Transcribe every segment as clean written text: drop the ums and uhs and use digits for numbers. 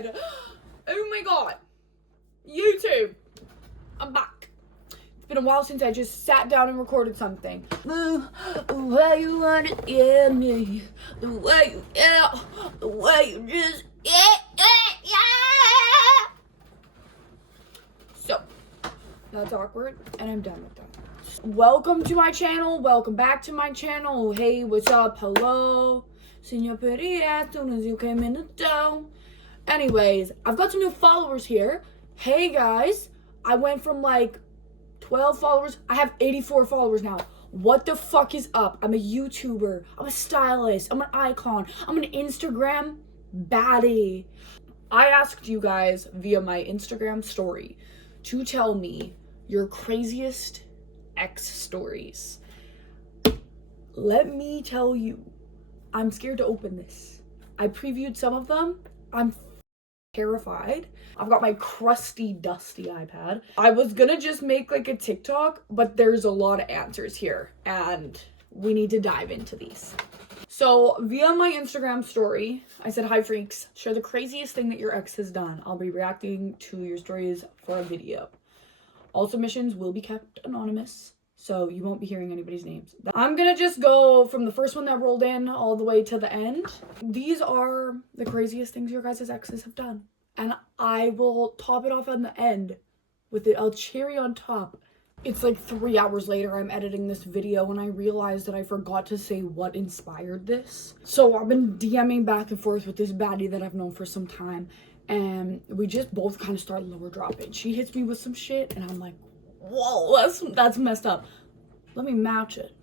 god! Oh my god. YouTube. I'm back. It's been a while since I just sat down and recorded something. The way you wanna get me. The way you, yeah. The way you just, yeah. So, that's awkward, and I'm done with that. Welcome to my channel. Welcome back to my channel. Hey, what's up? Hello. Seen your pretty ass as soon as you came in the door. Anyways, I've got some new followers here. Hey guys, I went from like 12 followers. I have 84 followers now. What the fuck is up? I'm a YouTuber. I'm a stylist. I'm an icon. I'm an Instagram baddie. I asked you guys via my Instagram story to tell me your craziest ex stories. Let me tell you, I'm scared to open this. I previewed some of them. I'm terrified. I've got my crusty, dusty iPad. I was gonna just make like a TikTok, but there's a lot of answers here and we need to dive into these. So via my Instagram story, I said, hi freaks, share the craziest thing that your ex has done. I'll be reacting to your stories for a video. All submissions will be kept anonymous, so you won't be hearing anybody's names. I'm gonna just go from the first one that rolled in all the way to the end. These are the craziest things your guys' exes have done. And I will top it off on the end with a cherry on top. It's like 3 hours later, I'm editing this video and I realized that I forgot to say what inspired this. So I've been DMing back and forth with this baddie that I've known for some time. And we just both kind of start lower dropping. She hits me with some shit and I'm like, whoa, that's messed up. Let me match it.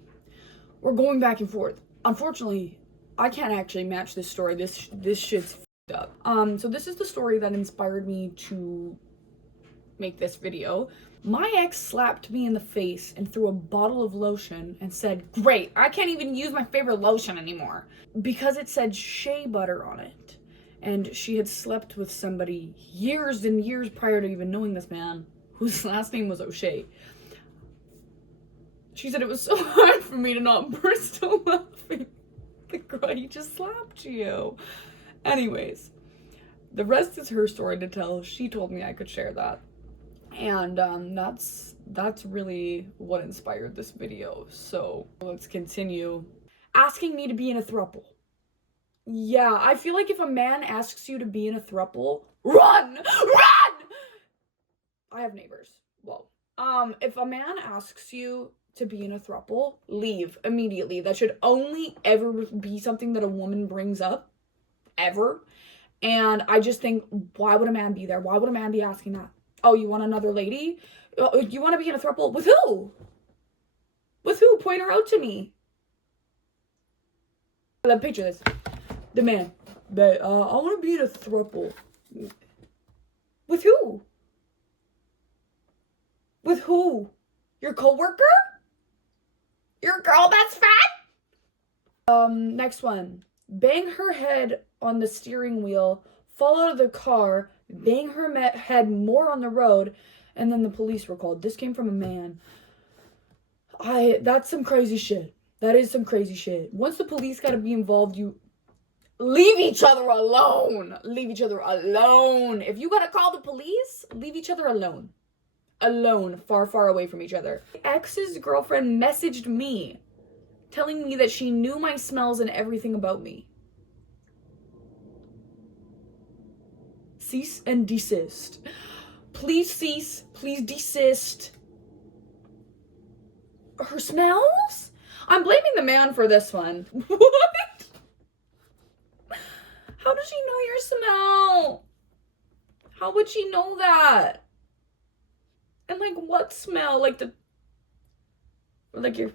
We're going back and forth. Unfortunately, I can't actually match this story. This shit's f***ed up. So this is the story that inspired me to make this video. My ex slapped me in the face and threw a bottle of lotion and said, great, I can't even use my favorite lotion anymore because it said shea butter on it. And she had slept with somebody years and years prior to even knowing this man, whose last name was O'Shea. She said it was so hard for me to not burst out laughing. Like, girl, he just slapped you. Anyways, the rest is her story to tell. She told me I could share that. And that's really what inspired this video. So let's continue. Asking me to be in a throuple. Yeah, I feel like if a man asks you to be in a throuple, run! Run! I have neighbors. Well, if a man asks you to be in a throuple, leave immediately. That should only ever be something that a woman brings up, ever. And I just think, why would a man be there? Why would a man be asking that? Oh, you want another lady? You want to be in a throuple? With who? With who? Point her out to me. Let me picture this. The man, I want to be in a throuple. With who? With who? Your coworker? Your girl that's fat? Next one. Bang her head on the steering wheel, fall out of the car, bang her head more on the road, and then the police were called. This came from a man. That's some crazy shit. That is some crazy shit. Once the police gotta be involved, you leave each other alone. Leave each other alone. If you gotta call the police, leave each other alone. Alone, far, far away from each other. Ex's girlfriend messaged me, telling me that she knew my smells and everything about me. Cease and desist. Please cease. Please desist. Her smells? I'm blaming the man for this one. What? How does she know your smell? How would she know that? And like what smell? Like your,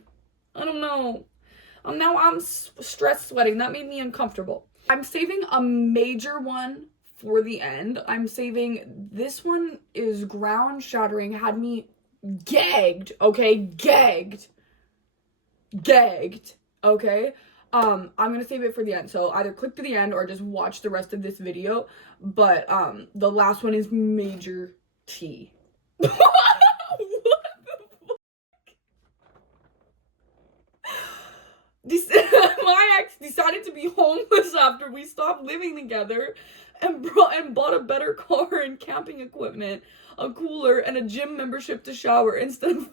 I don't know. Now I'm stress sweating. That made me uncomfortable. I'm saving a major one for the end. I'm saving, this one is ground shattering, had me gagged, okay? Gagged, okay? I'm gonna save it for the end, so either click to the end or just watch the rest of this video, but the last one is major T. What the fuck? My ex decided to be homeless after we stopped living together, and bought a better car and camping equipment, a cooler, and a gym membership to shower instead of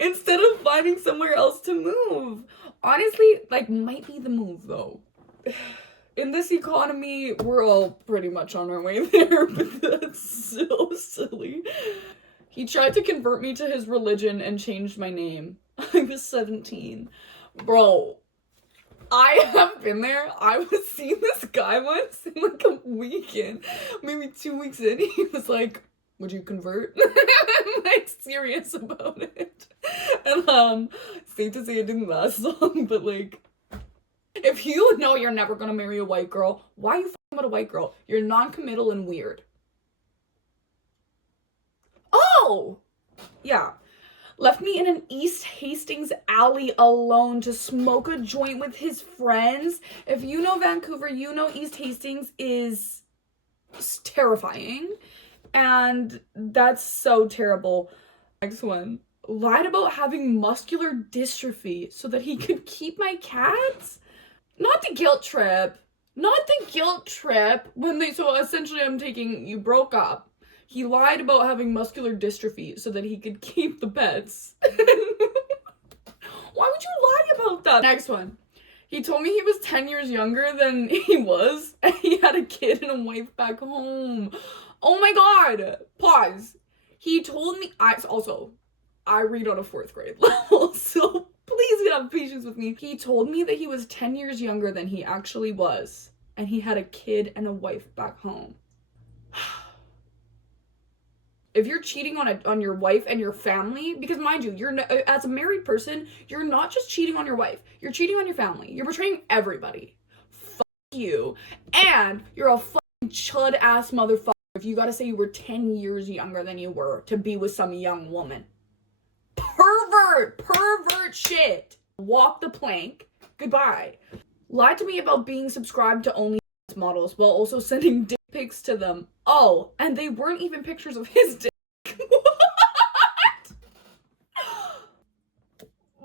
instead of finding somewhere else to move. Honestly, like, might be the move though. In this economy, we're all pretty much on our way there, but that's so silly. He tried to convert me to his religion and changed my name. I was 17. Bro, I have been there. I was seeing this guy once in like a weekend, maybe 2 weeks in. He was like, would you convert? I'm like serious about it. And safe to say it didn't last long, but like, if you know you're never gonna marry a white girl, why are you fucking with a white girl? You're non-committal and weird. Oh! Yeah. Left me in an East Hastings alley alone to smoke a joint with his friends. If you know Vancouver, you know East Hastings is terrifying. And that's so terrible. Next one. Lied about having muscular dystrophy so that he could keep my cats? Not the guilt trip. Not the guilt trip. So essentially you broke up. He lied about having muscular dystrophy so that he could keep the pets. Why would you lie about that? Next one. He told me he was 10 years younger than he was, and he had a kid and a wife back home. Oh my god. Pause. He told me, I read on a 4th grade level, so please have patience with me. He told me that he was 10 years younger than he actually was, and he had a kid and a wife back home. If you're cheating on your wife and your family, because mind you, as a married person, you're not just cheating on your wife, you're cheating on your family. You're betraying everybody. Fuck you. And you're a fucking chud ass motherfucker if you gotta say you were 10 years younger than you were to be with some young woman. Pervert shit. Walk the plank. Goodbye. Lied to me about being subscribed to OnlyFans models while also sending dick pics to them. Oh, and they weren't even pictures of his dick.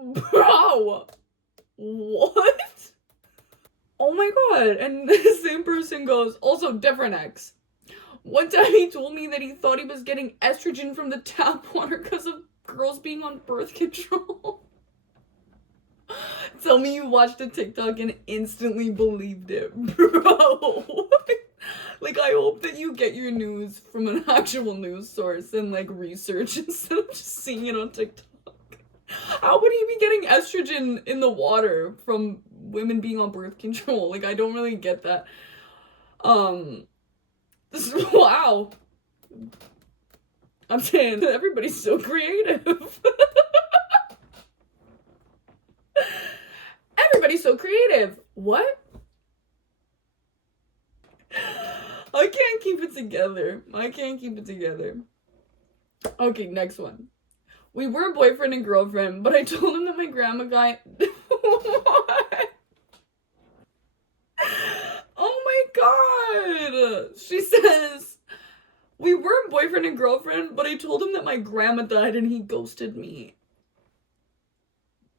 What? Bro. What? Oh my god. And the same person goes, also different ex. One time he told me that he thought he was getting estrogen from the tap water because of girls being on birth control. Tell me you watched a TikTok and instantly believed it, bro. Like, I hope that you get your news from an actual news source and like research instead of just seeing it on TikTok. How would he be getting estrogen in the water from women being on birth control? Like, I don't really get that. Wow. I'm saying everybody's so creative. Everybody's so creative. What? I can't keep it together. Okay, next one. We were boyfriend and girlfriend, but I told him that my grandma got... What? Oh my god! She says, we were boyfriend and girlfriend, but I told him that my grandma died and he ghosted me.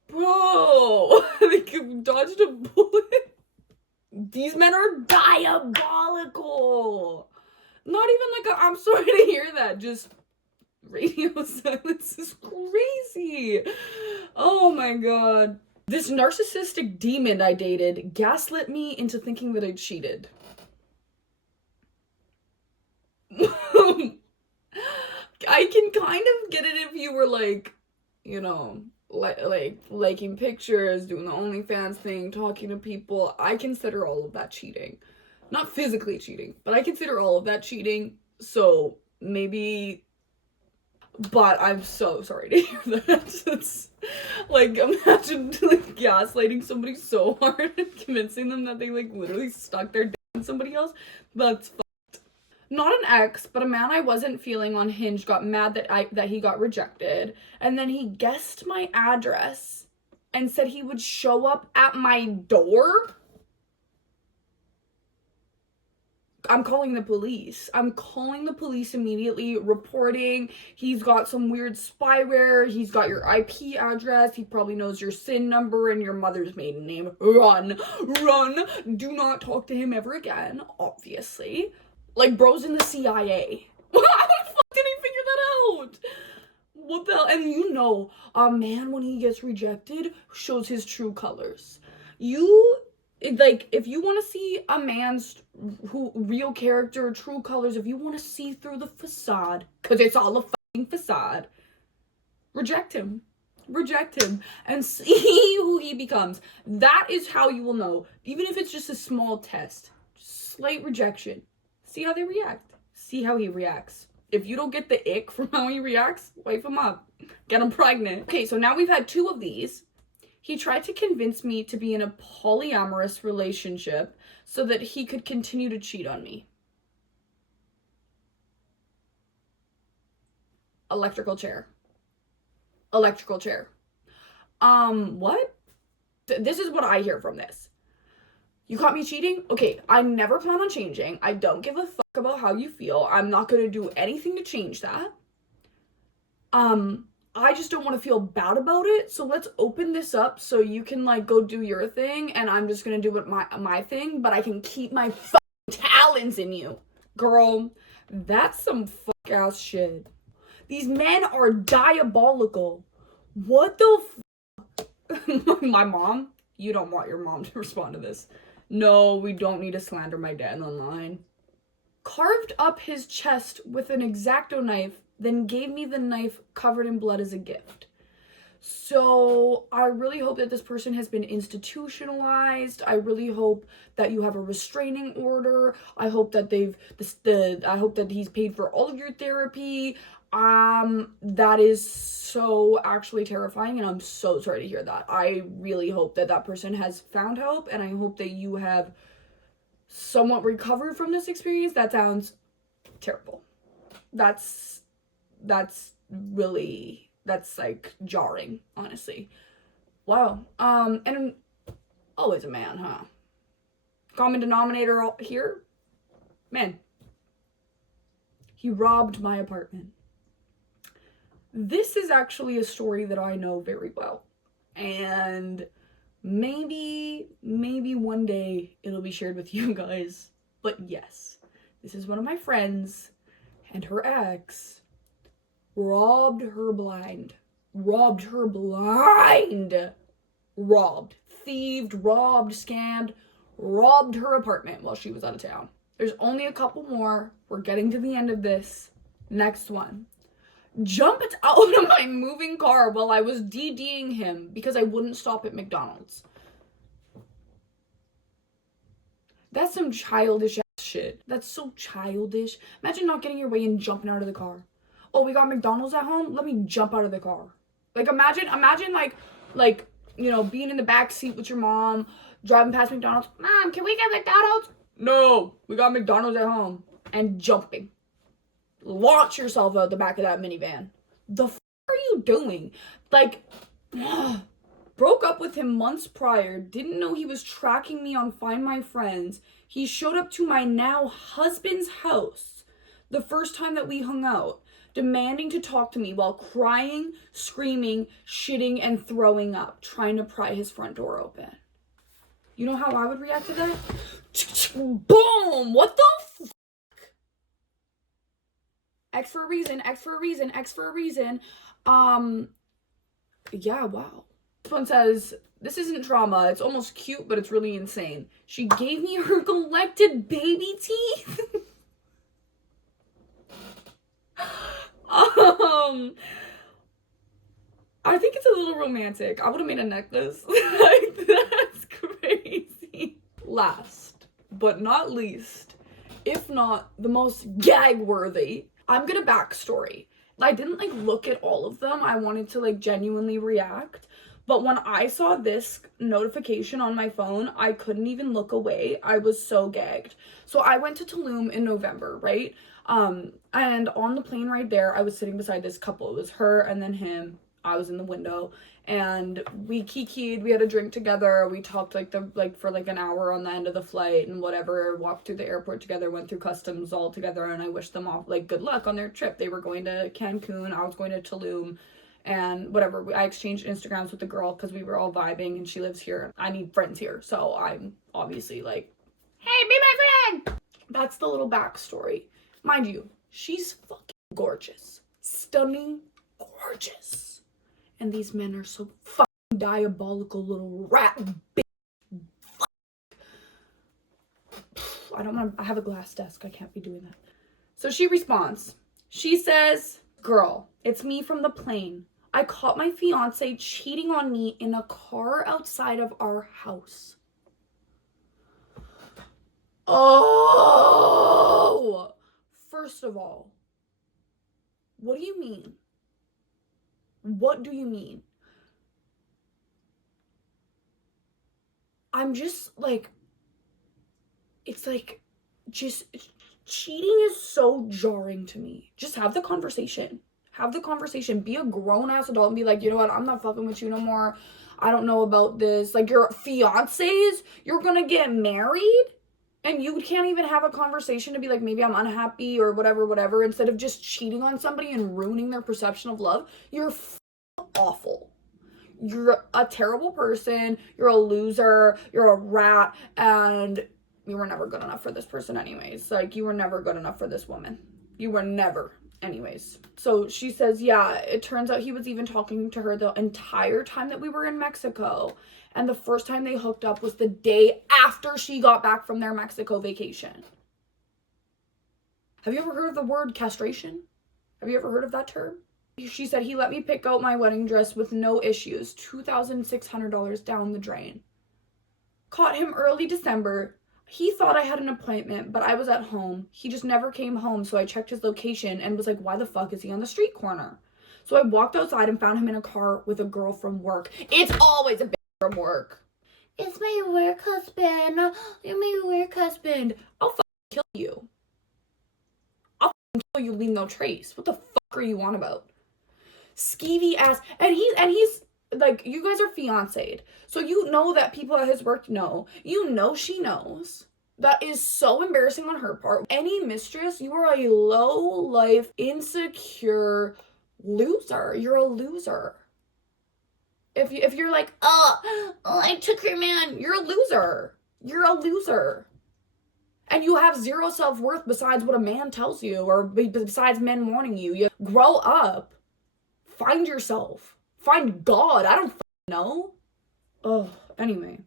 Bro! Like, you dodged a bullet. These men are diabolical. Not even like a, I'm sorry to hear that. Just radio silence is crazy. Oh my god. This narcissistic demon I dated gaslit me into thinking that I cheated. I can kind of get it if you were like, you know, like liking pictures, doing the OnlyFans thing, talking to people. I consider all of that cheating. Not physically cheating, but I consider all of that cheating. So maybe, but I'm so sorry to hear that. It's like, imagine like gaslighting somebody so hard and convincing them that they like literally stuck their dick in somebody else. That's not an ex, but a man I wasn't feeling on Hinge got mad that he got rejected, and then he guessed my address and said he would show up at my door. I'm calling the police. I'm calling the police immediately, reporting. He's got some weird spyware. He's got your IP address. He probably knows your SIN number and your mother's maiden name. Run. Run. Do not talk to him ever again, obviously. Like, bro's in the CIA. How the fuck did he figure that out? What the hell? And you know, a man, when he gets rejected, shows his true colors. If you want to see a man's real character, true colors, if you want to see through the facade, because it's all a fucking facade, reject him. Reject him and see who he becomes. That is how you will know. Even if it's just a small test. Slight rejection. See how they react. See how he reacts. If you don't get the ick from how he reacts, wife him up. Get him pregnant. Okay, so now we've had 2 of these. He tried to convince me to be in a polyamorous relationship so that he could continue to cheat on me. Electrical chair. Electrical chair. What? This is what I hear from this. You caught me cheating? Okay, I never plan on changing. I don't give a fuck about how you feel. I'm not gonna do anything to change that. I just don't want to feel bad about it. So let's open this up so you can like go do your thing and I'm just gonna do what my thing, but I can keep my fucking talons in you. Girl, that's some fuck ass shit. These men are diabolical. What the fuck? My mom? You don't want your mom to respond to this. No, we don't need to slander my dad online. Carved up his chest with an X-Acto knife, then gave me the knife covered in blood as a gift. So I really hope that this person has been institutionalized. I really hope that you have a restraining order. I hope that I hope that he's paid for all of your therapy. That is so actually terrifying, and I'm so sorry to hear that. I really hope that that person has found help, and I hope that you have somewhat recovered from this experience. That sounds terrible. That's like jarring, honestly. Wow. And always a man, huh? Common denominator here? Man. He robbed my apartment. This is actually a story that I know very well. And maybe one day it'll be shared with you guys. But yes, this is one of my friends and her ex robbed her blind. Thieved, robbed, scammed, robbed her apartment while she was out of town. There's only a couple more. We're getting to the end of this. Next one. Jumped out of my moving car while I was DDing him because I wouldn't stop at McDonald's. That's some childish ass shit. That's so childish. Imagine not getting your way and jumping out of the car. Oh, we got McDonald's at home? Let me jump out of the car. Like, imagine like, you know, being in the back seat with your mom, driving past McDonald's. Mom, can we get McDonald's? No, we got McDonald's at home. And jumping. Launch yourself out the back of that minivan. The f*** are you doing? Like, broke up with him months prior, didn't know he was tracking me on Find My Friends. He showed up to my now husband's house the first time that we hung out, demanding to talk to me while crying, screaming, shitting, and throwing up, trying to pry his front door open. You know how I would react to that? Boom! What the f***? X for a reason, X for a reason, X for a reason. Yeah, wow. This one says, this isn't trauma. It's almost cute, but it's really insane. She gave me her collected baby teeth. I think it's a little romantic. I would have made a necklace. Like, that's crazy. Last, but not least, if not the most gag-worthy, I'm gonna backstory. I didn't like look at all of them. I wanted to like genuinely react. But when I saw this notification on my phone, I couldn't even look away. I was so gagged. So I went to Tulum in November, right? And on the plane ride there, I was sitting beside this couple. It was her and then him. I was in the window, and we kikied, we had a drink together, we talked for like an hour on the end of the flight and whatever, walked through the airport together, went through customs all together, and I wished them all like good luck on their trip. They were going to Cancun, I was going to Tulum, and whatever. I exchanged Instagrams with the girl because we were all vibing, and she lives here. I need friends here, so I'm obviously like, hey, be my friend! That's the little backstory. Mind you, she's fucking gorgeous. Stunning, gorgeous. And these men are so fucking diabolical little rat bitch. I have a glass desk. I can't be doing that. So she responds. She says, girl, it's me from the plane. I caught my fiance cheating on me in a car outside of our house. Oh! First of all, what do you mean? What do you mean? I'm just like, it's like, just cheating is so jarring to me. Just have the conversation. Have the conversation. Be a grown-ass adult and be like, you know what? I'm not fucking with you no more. I don't know about this. Like, your fiancés, you're gonna get married? And you can't even have a conversation to be like, maybe I'm unhappy or whatever, instead of just cheating on somebody and ruining their perception of love. You're awful. You're a terrible person. You're a loser. You're a rat. And you were never good enough for this person anyways. Like, you were never good enough for this woman. You were never anyways. So she says, yeah, it turns out he was even talking to her the entire time that we were in Mexico. And the first time they hooked up was the day after she got back from their Mexico vacation. Have you ever heard of the word castration? Have you ever heard of that term? She said, he let me pick out my wedding dress with no issues. $2,600 down the drain. Caught him early December. He thought I had an appointment, but I was at home. He just never came home, so I checked his location and was like, why the fuck is he on the street corner? So I walked outside and found him in a car with a girl from work. It's always a bitch from work. It's my work husband. You're my work husband. I'll fucking kill you. I'll fucking kill you, leave no trace. What the fuck are you on about? Skeevy ass. And he's like, you guys are fiancéed. So you know that people at his work know. You know she knows. That is so embarrassing on her part. Any mistress, you are a low-life, insecure loser. You're a loser. If you're like, oh, I took your man, you're a loser. You're a loser. And you have zero self-worth besides what a man tells you or besides men wanting you. You grow up. Find yourself. Find God. I don't know. Oh, anyway.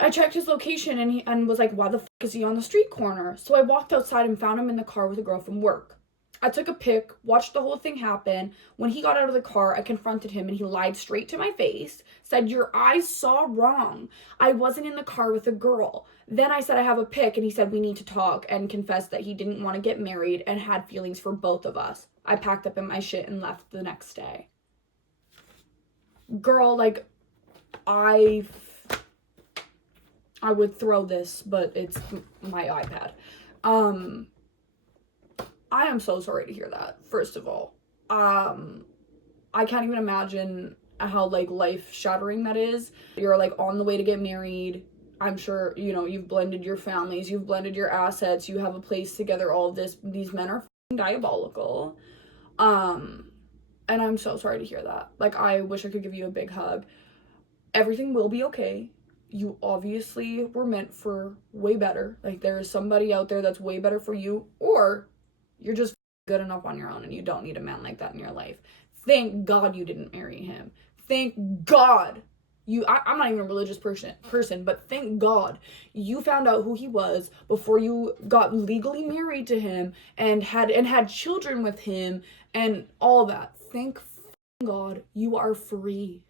I checked his location and was like, why the fuck is he on the street corner? So I walked outside and found him in the car with a girl from work. I took a pic, watched the whole thing happen. When he got out of the car, I confronted him and he lied straight to my face, said, your eyes saw wrong. I wasn't in the car with a girl. Then I said, I have a pic, and he said, we need to talk, and confessed that he didn't want to get married and had feelings for both of us. I packed up my shit and left the next day. Girl, like, I would throw this, but it's my iPad. I am so sorry to hear that, first of all. I can't even imagine how, like, life-shattering that is. You're, like, on the way to get married. I'm sure, you know, you've blended your families, you've blended your assets, you have a place together, all of this. These men are f***ing diabolical. And I'm so sorry to hear that. Like, I wish I could give you a big hug. Everything will be okay. You obviously were meant for way better. Like, there is somebody out there that's way better for you, or you're just good enough on your own and you don't need a man like that in your life. Thank God you didn't marry him. Thank God. I'm not even a religious person, but thank God you found out who he was before you got legally married to him and had children with him and all that. Thank God you are free.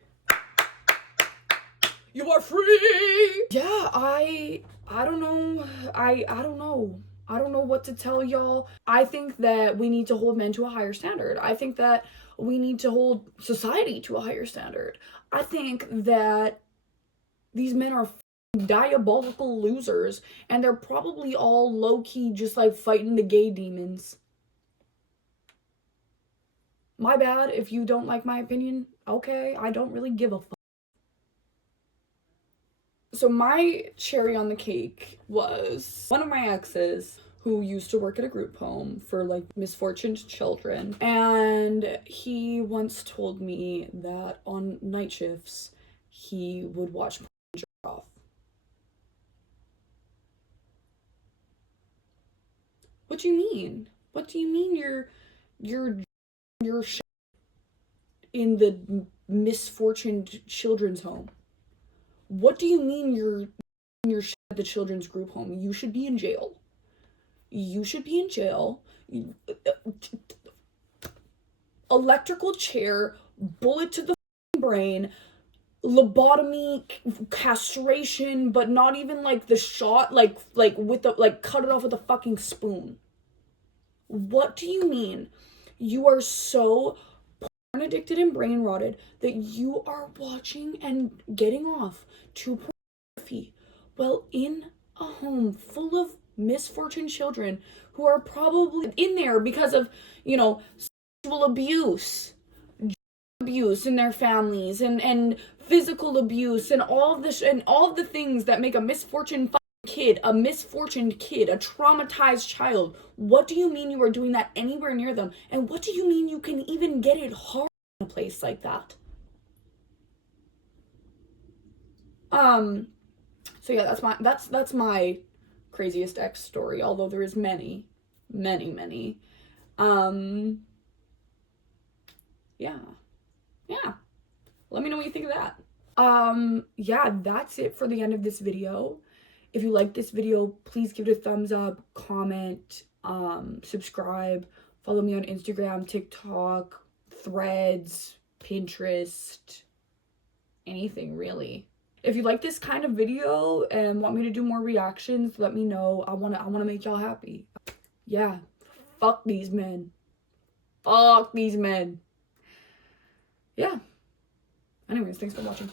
You are free. Yeah, I don't know. I don't know. I don't know what to tell y'all. I think that we need to hold men to a higher standard. I think that we need to hold society to a higher standard. I think that these men are diabolical losers, and they're probably all low-key just like fighting the gay demons. My bad if you don't like my opinion. Okay, I don't really give a fuck. So my cherry on the cake was one of my exes who used to work at a group home for like misfortuned children, and he once told me that on night shifts he would watch porn and jerk off. What do you mean? What do you mean you're in the misfortuned children's home? What do you mean you're at the children's group home? You should be in jail. You should be in jail. Electrical chair, bullet to the brain, lobotomy, castration, but not even like the shot, like with the like cut it off with a fucking spoon. What do you mean? You are so porn addicted and brain rotted that you are watching and getting off to pornography while in a home full of misfortuned children who are probably in there because of, you know, sexual abuse in their families and physical abuse and all of this and all of the things that make a misfortuned kid, a misfortuned kid, a traumatized child. What do you mean you are doing that anywhere near them? And what do you mean you can even get it hard in a place like that? So yeah, that's my craziest ex story, although there is many. Yeah. Yeah. Let me know what you think of that. Yeah, that's it for the end of this video. If you like this video, please give it a thumbs up, comment, subscribe, follow me on Instagram, TikTok, Threads, Pinterest, anything really. If you like this kind of video and want me to do more reactions, let me know. I wanna make y'all happy. Yeah. Fuck these men. Fuck these men. Yeah. Anyways, thanks for watching.